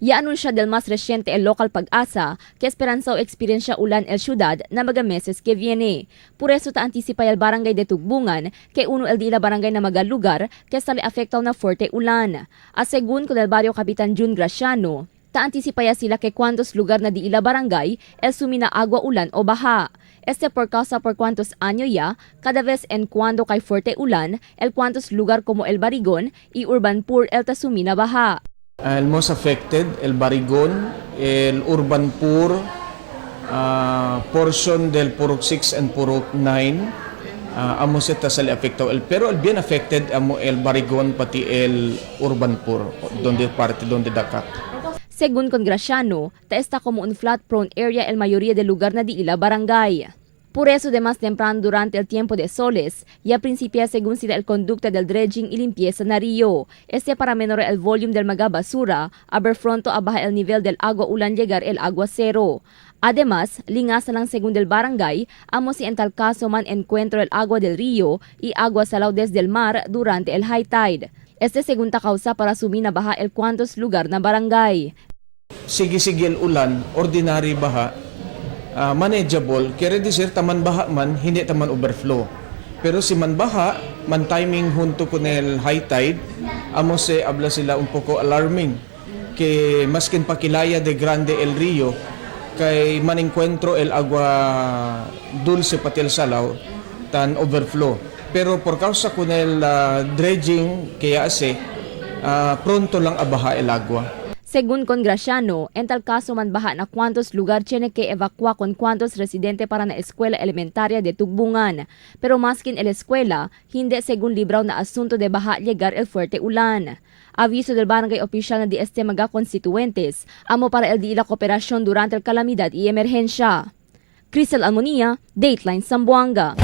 Ya anuncia del más reciente el local Pag-asa que esperanza o experiencia ulan el ciudad na mga meses que viene. Por eso ta anticipa el barangay de Tugbungan que uno el dila barangay na mga lugar que sale afectaw na forte ulan. Asegun con el barrio Kapitan Jun Graciano, ta anticipa ya sila que cuantos lugar na di ila barangay el sumina agua ulan o baha. Este por causa por cuantos año ya, cada vez en cuando kay forte ulan, el cuantos lugar como el Barigon y Urbanpur el tasumina baha. El most affected, el Barigon, el Urbanpur, portion del Purok 6 and Purok 9, amo se tasali afectado. Pero el bien affected, amo el Barigon pati el Urbanpur, donde parte, donde Dakak. Según con Graciano, ta está como un flood-prone area el mayoría del lugar na di ila barangay. Por eso, de más temprano durante el tiempo de soles, ya principia según sila el conducta del dredging y limpieza na río. Este para menor el volume del mga basura, aberfronto a baja el nivel del agua ulan llegar el aguacero. Además, lingas na lang según del barangay, amo si en tal caso man encuentro el agua del río y agua salaw desde el mar durante el high tide. Este según ta causa para sumina baja el cuantos lugar na barangay. Sige-sige el ulan, ordinary baha, manageable, kaya di sir taman baha man, hindi taman overflow. Pero si man baha, man timing junto con el high tide, amo se habla sila un poco alarming. Que maskin pakilaya de grande el río, kay man encuentro el agua dulce pati el salaw, tan overflow. Pero por causa con el dredging, kaya ase, pronto lang abaha el agua. Según con Graciano, en tal caso man baha na cuantos lugar tiene que evacua con cuantos residente para na eskwela elementaria de Tugbungan. Pero maskin el eskwela, hindi según libraw na asunto de baha llegar el fuerte ulan. Aviso del barangay oficial na di este mga constituentes, amo para el di la cooperación durante el calamidad y emergencia. Crisel Almonia, Dateline Zamboanga.